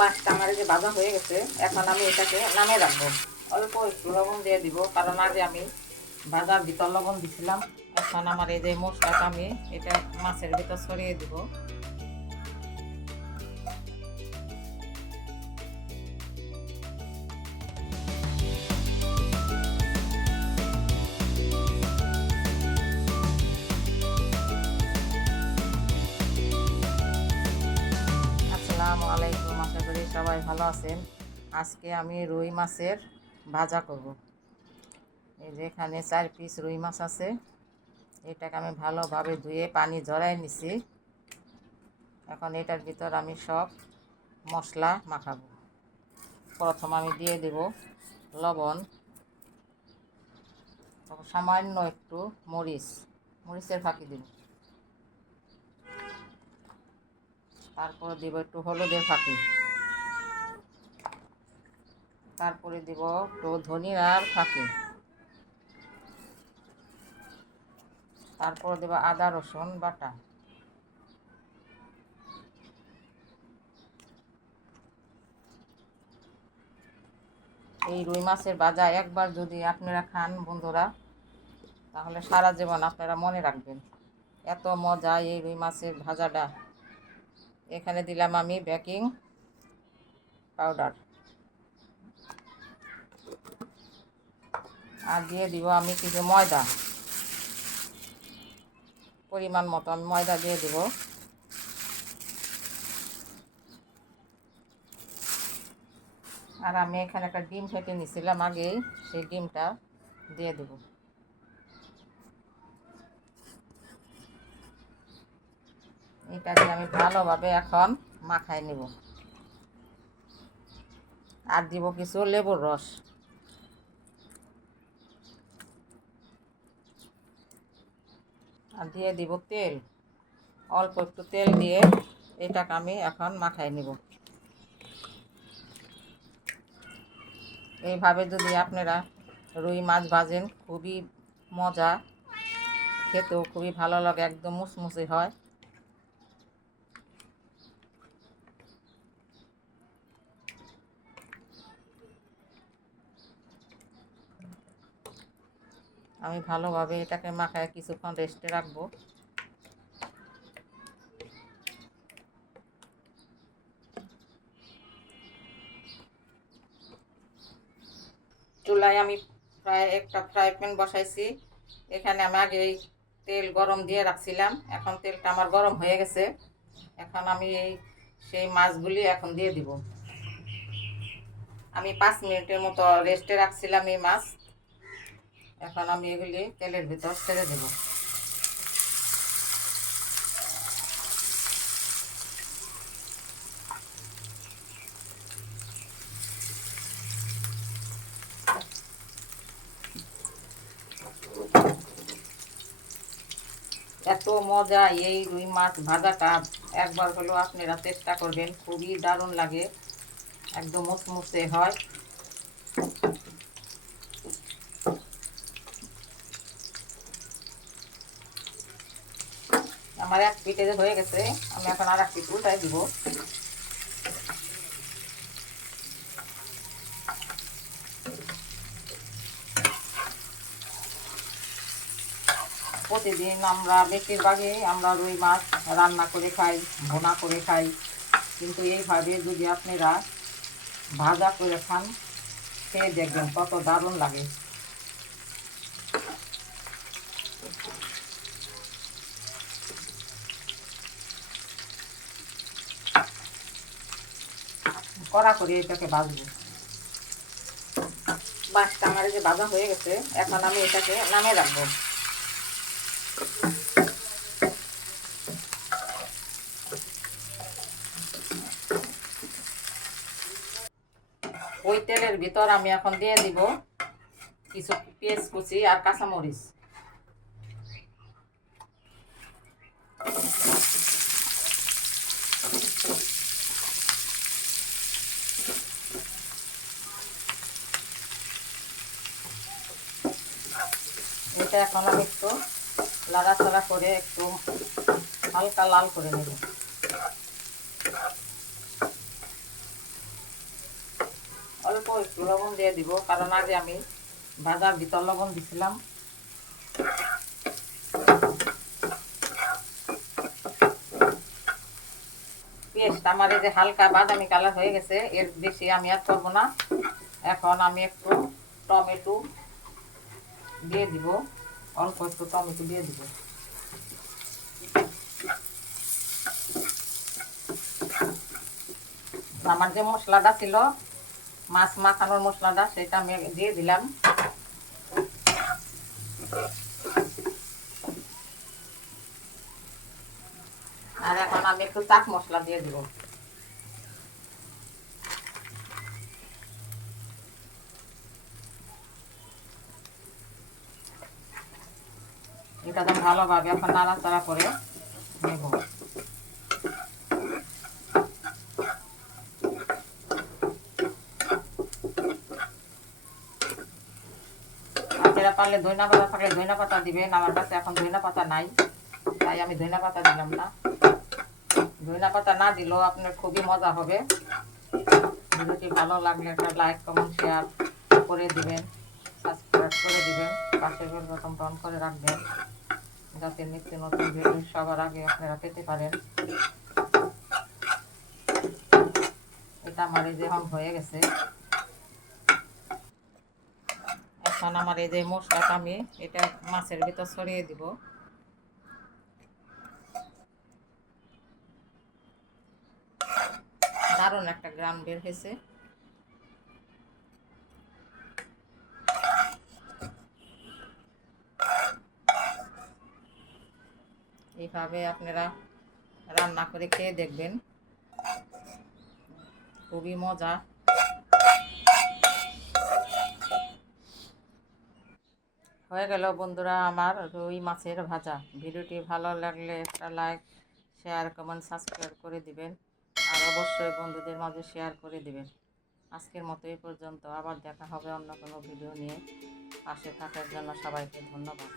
মাছটা আমার যে ভাজা হয়ে গেছে, এখন আমি এটাকে নামে রাখব। অল্প একটু লবণ দিয়ে দিব, কারণ আগে আমি ভাজার ভিতর লবণ দিছিলাম, এখন আমার এই যে মশলাটা আমি এটা মাছের ভিতর ছড়িয়ে দিব। আসসালামু আলাইকুম। করি, সবাই ভালো আছেন? আজকে আমি রুই মাছের ভাজা করব। এই যে এখানে চার পিস রুই মাছ আছে। এটাকে আমি ভালোভাবে ধুয়ে পানি ঝরাই নিছি। এখন এটার ভিতর আমি সব মশলা মাখাবো। প্রথম আমি দিয়ে দেব লবণ সামান্য একটু মরিচ, মরিচের ফাঁকি দেব। তারপর দিব একটু হলুদের ফাঁকি। তারপরে দিব একটু আর ফাঁকি। তারপরে দেব আদা, রসুন, বাটা। এই রুই মাছের ভাজা একবার যদি আপনারা খান বন্ধুরা, তাহলে সারা জীবন আপনারা মনে রাখবেন, এত মজা এই রুই মাছের ভাজাটা। এখানে দিলাম আমি বেকিং পাউডার আর দিয়ে দিব আমি কিছু ময়দা। পরিমাণ মতো আমি ময়দা দিয়ে দিব। আর আমি এখানে একটা ডিম ফেটে নিয়েছিলাম আগেই, সেই ডিমটা দিয়ে দেব। এটাকে আমি ভালোভাবে এখন মাখাই নেব। আর দিব কিছু লেবুর রস। আর দিয়ে দিব তেল। অল্প একটু তেল দিয়ে এটাকে আমি এখন মাখাই নেব। এইভাবে যদি আপনারা রুই মাছ ভাজেন, খুবই মজা। খেতেও খুবই ভালো লাগে, একদম মুসমুসে হয়। আমি ভালোভাবে এটাকে মাখায় কিছুক্ষণ রেস্টে রাখব। চুলায় আমি প্রায় একটা ফ্রাই প্যান বসাইছি। এখানে আমি আগে এই তেল গরম দিয়ে রাখছিলাম, এখন তেলটা আমার গরম হয়ে গেছে। এখন আমি এই সেই মাছগুলি এখন দিয়ে দিব। আমি পাঁচ মিনিটের মতো রেস্টে রাখছিলাম এই মাছ। এখন আমি এগুলি তেলের ভিতর ছেড়ে দেব। এত মজা এই রুই মাছ ভাজাটা, একবার হলেও আপনারা চেষ্টা করবেন, খুবই দারুণ লাগে, একদম মুসমুসে হয়। আমার এক পিঠে হয়ে গেছে, আমি এখন আর এক পিঠ উল্টাই দিব। প্রতিদিন আমরা বেশিরভাগই আমরা রুই মাছ রান্না করে খাই, ভোনা করে খাই। কিন্তু এইভাবে যদি আপনারা ভাজা করে খান, খেয়ে দেখবেন কত দারুণ লাগে। কড়া করে এটাকে ভাজবো মাছটা আমার যে ভাজা হয়ে গেছে, এখন আমি এটাকে নামে রাখব। ওই তেলের ভিতর আমি এখন দিয়ে দিব কিছু পেঁয়াজ কুচি আর কাঁচামরিচ। এটা এখন আমি একটু লাড়াচাড়া করে একটু হালকা লাল করে নেব। অল্প একটু লবণ দিয়ে দিব, কারণ আগে আমি ভাজার ভিতর লবণ দিছিলাম। পেঁয়াজটা আমার যে হালকা বাদামি কালার হয়ে গেছে, এর বেশি আমি আর করব না। এখন আমি একটু টমেটো দিয়ে দিব। অল্প একটু টমেটো দিয়ে দিব। আমার যে মশলাটা ছিল, মাছ মাখানোর মশলাটা, সেটা আমি দিয়ে দিলাম। আর এখন আমি একটু চাট মশলা দিয়ে দিব। এটা ভালোভাবে এখন নাড়াচাড়া করে নেব। পারলে ধইনা পাতা থাকলে পাতা দিবেন, আমার কাছে এখন ধইনা পাতা নাই, তাই আমি ধইনা পাতা দিলাম না। ধইনা পাতা না দিলেও আপনার খুবই মজা হবে। ভিডিওটি ভালো লাগলে একটা লাইক, কমেন্ট, শেয়ার করে দিবেন, সাবস্ক্রাইব করে দিবেন বেল অন করে রাখবেন। যাতে নিত্য নতুন ভিডিও সবার আগে আপনারা পেতে পারেন। এটা আমার এই যে এখন হয়ে গেছে। এখন আমার এই যে মশলাটা আমি এটা মাছের ভিতর ছড়িয়ে দিব। দারুণ একটা গ্রাম বের হয়েছে। এইভাবে আপনারা রান্না করে খেয়ে দেখবেন। খুবই মজা। হয়ে গেল বন্ধুরা আমার রুই মাছের ভাজা। ভিডিওটি ভালো লাগলে একটা লাইক, শেয়ার, কমেন্ট, সাবস্ক্রাইব করে দিবেন। আর অবশ্যই বন্ধুদের মাঝে শেয়ার করে দিবেন। আজকের মতো এই পর্যন্ত। আবার দেখা হবে অন্য কোনো ভিডিও নিয়ে। পাশে থাকার জন্য সবাইকে ধন্যবাদ।